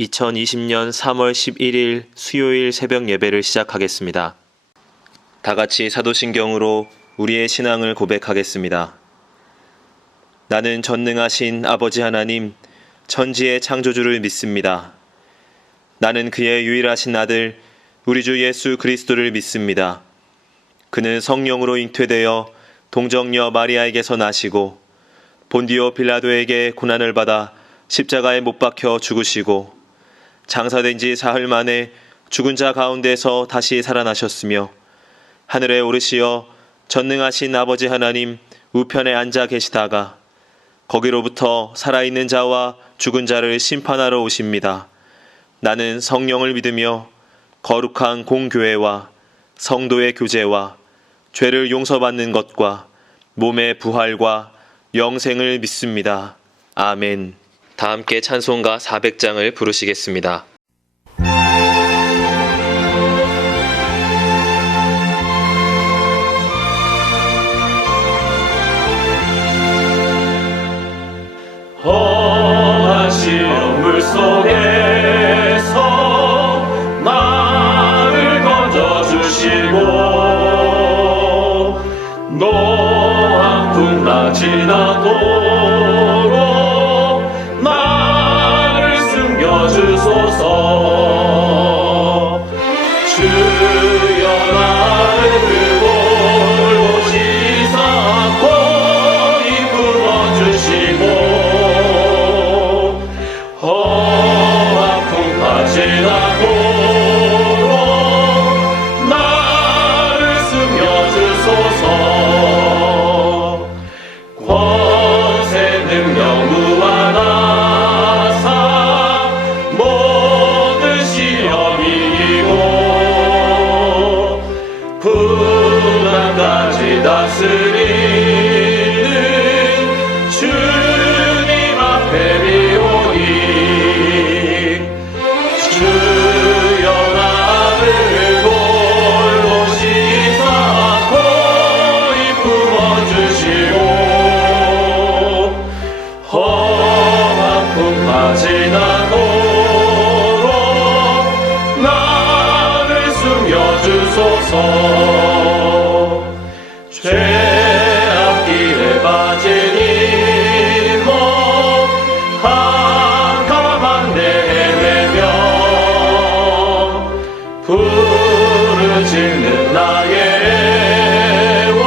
2020년 3월 11일 수요일 새벽 예배를 시작하겠습니다. 다 같이 사도신경으로 우리의 신앙을 고백하겠습니다. 나는 전능하신 아버지 하나님, 천지의 창조주를 믿습니다. 나는 그의 유일하신 아들, 우리 주 예수 그리스도를 믿습니다. 그는 성령으로 잉태되어 동정녀 마리아에게서 나시고 본디오 빌라도에게 고난을 받아 십자가에 못 박혀 죽으시고 장사된 지 사흘 만에 죽은 자 가운데서 다시 살아나셨으며 하늘에 오르시어 전능하신 아버지 하나님 우편에 앉아 계시다가 거기로부터 살아있는 자와 죽은 자를 심판하러 오십니다. 나는 성령을 믿으며 거룩한 공교회와 성도의 교제와 죄를 용서받는 것과 몸의 부활과 영생을 믿습니다. 아멘. 다 함께 찬송가 400장을 부르시겠습니다. 험한 시험 물속에서 나를 건져주시고 노한 풍랑 지나도록 나를 숨겨주소서. 주여 나를 돌보시사 고이 품어주시고 험한 풍파 지나도록 나를 숨겨주소서. 권세 능력 무한하사 모든 시험 이기고 불안까지 다스리는 주님 앞에 비오니 주여 나를 돌보시사 고이 품어주시고 험한 풍파 지나도록 나를 숨겨주소서. 죄악길에 빠진 이몸 캄캄한 데 헤매며 부르짖는 나의 애원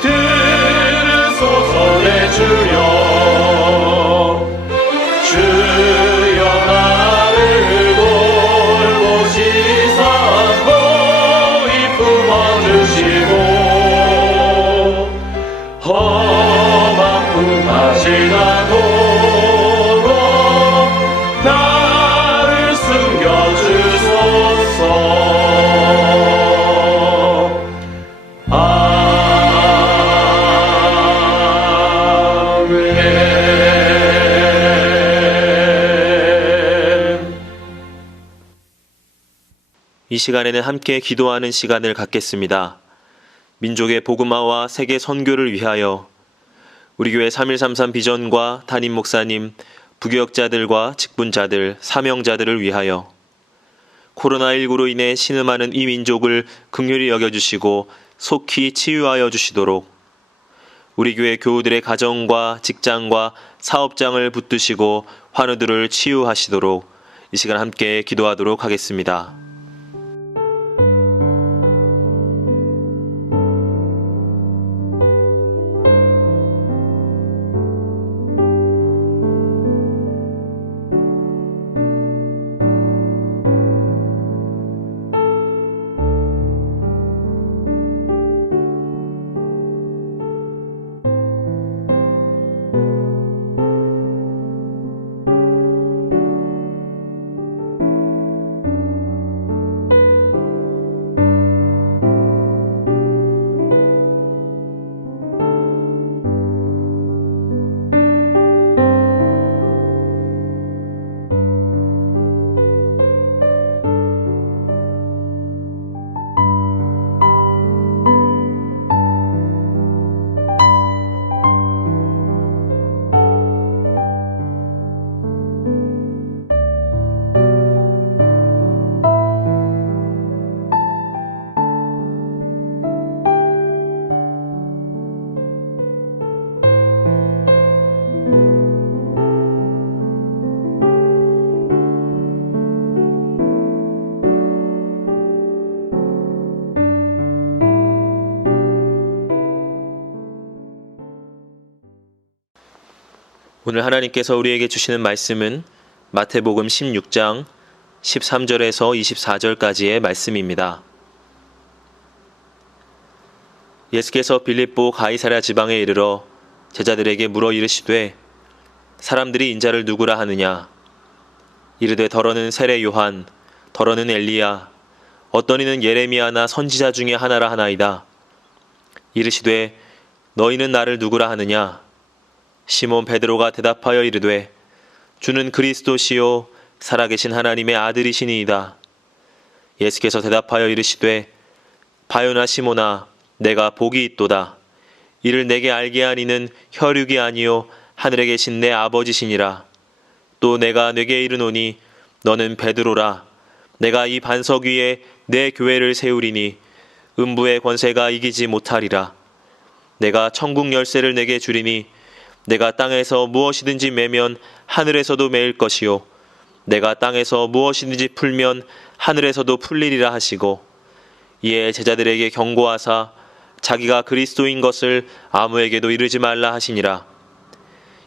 들으소서. 내 주여 주여 나를 돌보시사 고이 품어주시고 험한 풍파 지나도록 나를 숨겨주소서. 아멘. 이 시간에는 함께 기도하는 시간을 갖겠습니다. 민족의 복음화와 세계 선교를 위하여 우리 교회 3133 비전과 담임 목사님, 부교역자들과 직분자들, 사명자들을 위하여 코로나19로 인해 신음하는 이 민족을 긍휼히 여겨주시고 속히 치유하여 주시도록 우리 교회 교우들의 가정과 직장과 사업장을 붙드시고 환우들을 치유하시도록 이 시간 함께 기도하도록 하겠습니다. 오늘 하나님께서 우리에게 주시는 말씀은 마태복음 16장 13절에서 24절까지의 말씀입니다. 예수께서 빌립보 가이사랴 지방에 이르러 제자들에게 물어 이르시되 사람들이 인자를 누구라 하느냐? 이르되 더러는 세례 요한, 더러는 엘리야, 어떤 이는 예레미야나 선지자 중에 하나라 하나이다. 이르시되 너희는 나를 누구라 하느냐? 시몬 베드로가 대답하여 이르되 주는 그리스도시요 살아계신 하나님의 아들이시니이다. 예수께서 대답하여 이르시되 바요나 시몬아 내가 복이 있도다. 이를 내게 알게 하니는 혈육이 아니요 하늘에 계신 내 아버지시니라. 또 내가 네게 이르노니 너는 베드로라. 내가 이 반석 위에 내 교회를 세우리니 음부의 권세가 이기지 못하리라. 내가 천국 열쇠를 내게 주리니 내가 땅에서 무엇이든지 매면 하늘에서도 매일 것이요 내가 땅에서 무엇이든지 풀면 하늘에서도 풀리리라 하시고 이에 제자들에게 경고하사 자기가 그리스도인 것을 아무에게도 이르지 말라 하시니라.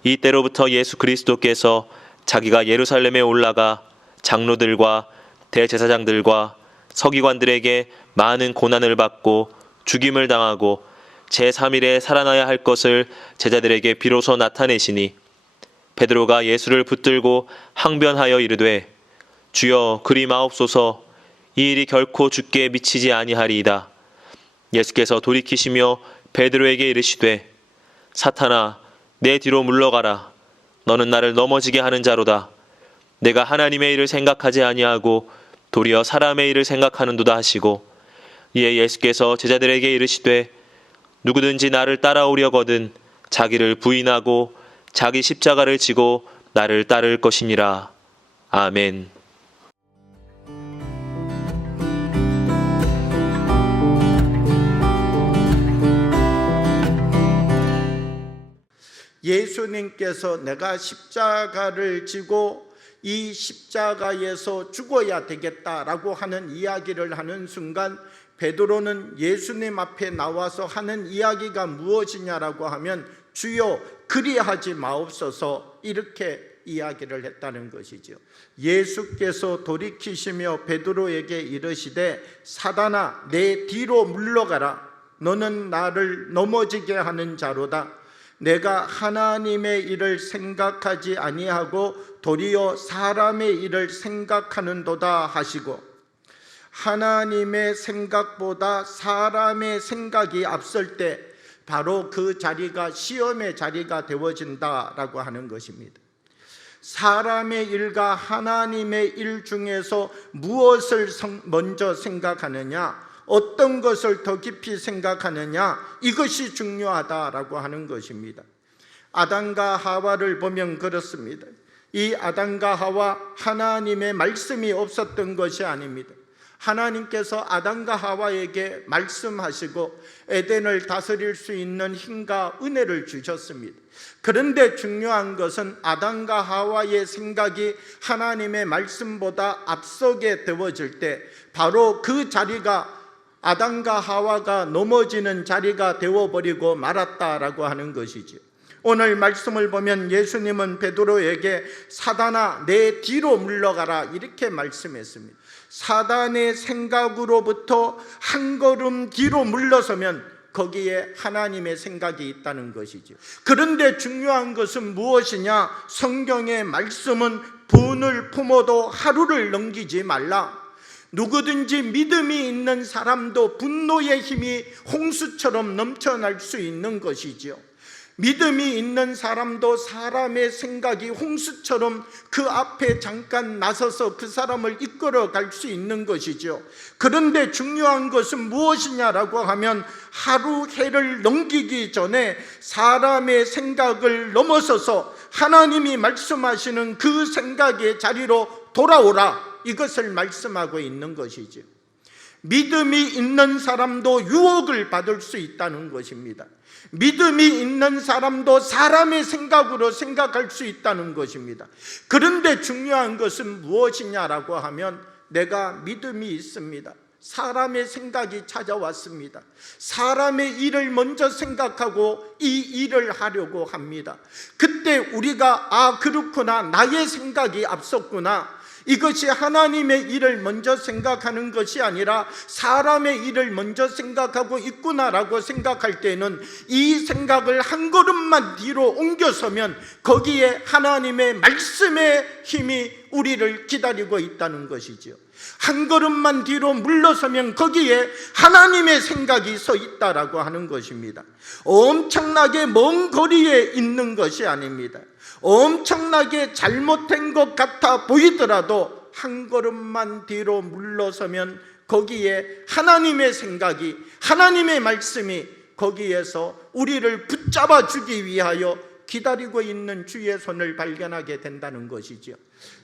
이때로부터 예수 그리스도께서 자기가 예루살렘에 올라가 장로들과 대제사장들과 서기관들에게 많은 고난을 받고 죽임을 당하고 제3일에 살아나야 할 것을 제자들에게 비로소 나타내시니 베드로가 예수를 붙들고 항변하여 이르되 주여 그리 마옵소서 이 일이 결코 주께 미치지 아니하리이다. 예수께서 돌이키시며 베드로에게 이르시되 사탄아 내 뒤로 물러가라. 너는 나를 넘어지게 하는 자로다. 내가 하나님의 일을 생각하지 아니하고 도리어 사람의 일을 생각하는도다 하시고 이에 예수께서 제자들에게 이르시되 누구든지 나를 따라오려거든 자기를 부인하고 자기 십자가를 지고 나를 따를 것이니라. 아멘. 예수님께서 내가 십자가를 지고 이 십자가에서 죽어야 되겠다라고 하는 이야기를 하는 순간 베드로는 예수님 앞에 나와서 하는 이야기가 무엇이냐라고 하면 주여 그리하지 마옵소서 이렇게 이야기를 했다는 것이죠. 예수께서 돌이키시며 베드로에게 이르시되 사단아 내 뒤로 물러가라. 너는 나를 넘어지게 하는 자로다. 내가 하나님의 일을 생각하지 아니하고 도리어 사람의 일을 생각하는도다 하시고 하나님의 생각보다 사람의 생각이 앞설 때 바로 그 자리가 시험의 자리가 되어진다라고 하는 것입니다. 사람의 일과 하나님의 일 중에서 무엇을 먼저 생각하느냐, 어떤 것을 더 깊이 생각하느냐, 이것이 중요하다라고 하는 것입니다. 아담과 하와를 보면 그렇습니다. 이 아담과 하와 하나님의 말씀이 없었던 것이 아닙니다. 하나님께서 아담과 하와에게 말씀하시고 에덴을 다스릴 수 있는 힘과 은혜를 주셨습니다. 그런데 중요한 것은 아담과 하와의 생각이 하나님의 말씀보다 앞서게 되어질 때 바로 그 자리가 아담과 하와가 넘어지는 자리가 되어버리고 말았다라고 하는 것이죠. 오늘 말씀을 보면 예수님은 베드로에게 사단아 내 뒤로 물러가라 이렇게 말씀했습니다. 사단의 생각으로부터 한 걸음 뒤로 물러서면 거기에 하나님의 생각이 있다는 것이죠. 그런데 중요한 것은 무엇이냐? 성경의 말씀은 분을 품어도 하루를 넘기지 말라. 누구든지 믿음이 있는 사람도 분노의 힘이 홍수처럼 넘쳐날 수 있는 것이지요. 믿음이 있는 사람도 사람의 생각이 홍수처럼 그 앞에 잠깐 나서서 그 사람을 이끌어 갈 수 있는 것이죠. 그런데 중요한 것은 무엇이냐라고 하면 하루 해를 넘기기 전에 사람의 생각을 넘어서서 하나님이 말씀하시는 그 생각의 자리로 돌아오라, 이것을 말씀하고 있는 것이죠. 믿음이 있는 사람도 유혹을 받을 수 있다는 것입니다. 믿음이 있는 사람도 사람의 생각으로 생각할 수 있다는 것입니다. 그런데 중요한 것은 무엇이냐라고 하면 내가 믿음이 있습니다. 사람의 생각이 찾아왔습니다. 사람의 일을 먼저 생각하고 이 일을 하려고 합니다. 그때 우리가 그렇구나, 나의 생각이 앞섰구나, 이것이 하나님의 일을 먼저 생각하는 것이 아니라 사람의 일을 먼저 생각하고 있구나라고 생각할 때는 이 생각을 한 걸음만 뒤로 옮겨서면 거기에 하나님의 말씀의 힘이 우리를 기다리고 있다는 것이죠. 한 걸음만 뒤로 물러서면 거기에 하나님의 생각이 서 있다라고 하는 것입니다. 엄청나게 먼 거리에 있는 것이 아닙니다. 엄청나게 잘못된 것 같아 보이더라도 한 걸음만 뒤로 물러서면 거기에 하나님의 생각이, 하나님의 말씀이 거기에서 우리를 붙잡아 주기 위하여 기다리고 있는 주의 손을 발견하게 된다는 것이죠.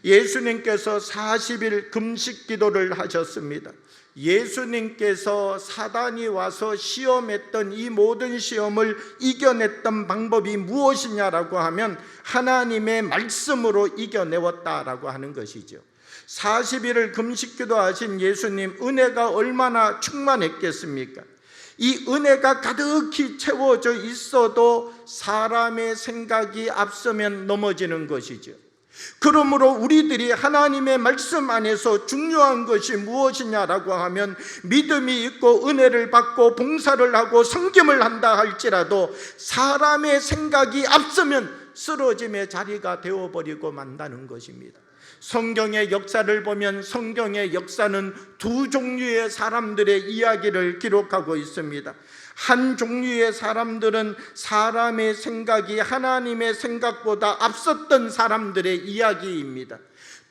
예수님께서 40일 금식 기도를 하셨습니다. 예수님께서 사단이 와서 시험했던 이 모든 시험을 이겨냈던 방법이 무엇이냐라고 하면 하나님의 말씀으로 이겨내었다라고 하는 것이죠. 40일을 금식 기도하신 예수님, 은혜가 얼마나 충만했겠습니까? 이 은혜가 가득히 채워져 있어도 사람의 생각이 앞서면 넘어지는 것이죠. 그러므로 우리들이 하나님의 말씀 안에서 중요한 것이 무엇이냐라고 하면 믿음이 있고 은혜를 받고 봉사를 하고 섬김을 한다 할지라도 사람의 생각이 앞서면 쓰러짐의 자리가 되어버리고 만다는 것입니다. 성경의 역사를 보면 성경의 역사는 두 종류의 사람들의 이야기를 기록하고 있습니다. 한 종류의 사람들은 사람의 생각이 하나님의 생각보다 앞섰던 사람들의 이야기입니다.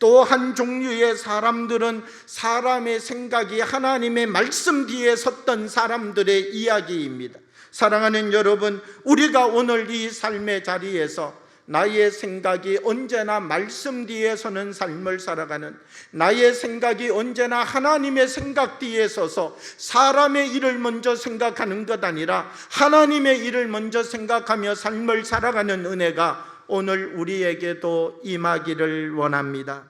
또 한 종류의 사람들은 사람의 생각이 하나님의 말씀 뒤에 섰던 사람들의 이야기입니다. 사랑하는 여러분, 우리가 오늘 이 삶의 자리에서 나의 생각이 언제나 말씀 뒤에 서는 삶을 살아가는, 나의 생각이 언제나 하나님의 생각 뒤에 서서 사람의 일을 먼저 생각하는 것 아니라 하나님의 일을 먼저 생각하며 삶을 살아가는 은혜가 오늘 우리에게도 임하기를 원합니다.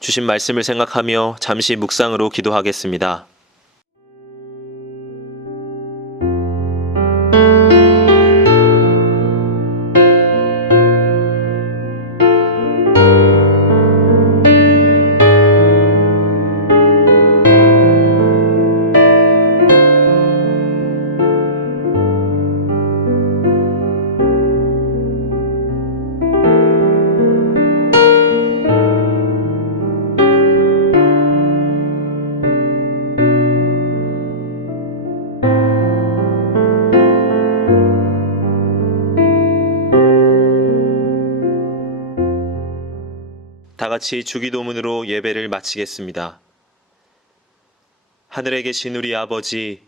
주신 말씀을 생각하며 잠시 묵상으로 기도하겠습니다. 다 같이 주기도문으로 예배를 마치겠습니다. 하늘에 계신 우리 아버지,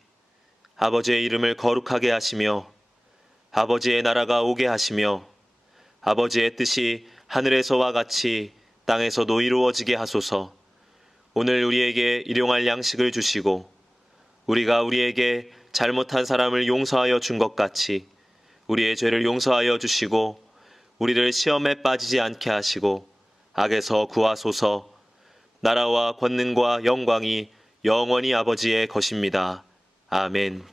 아버지의 이름을 거룩하게 하시며 아버지의 나라가 오게 하시며 아버지의 뜻이 하늘에서와 같이 땅에서도 이루어지게 하소서. 오늘 우리에게 일용할 양식을 주시고 우리가 우리에게 잘못한 사람을 용서하여 준 것 같이 우리의 죄를 용서하여 주시고 우리를 시험에 빠지지 않게 하시고 악에서 구하소서. 나라와 권능과 영광이 영원히 아버지의 것입니다. 아멘.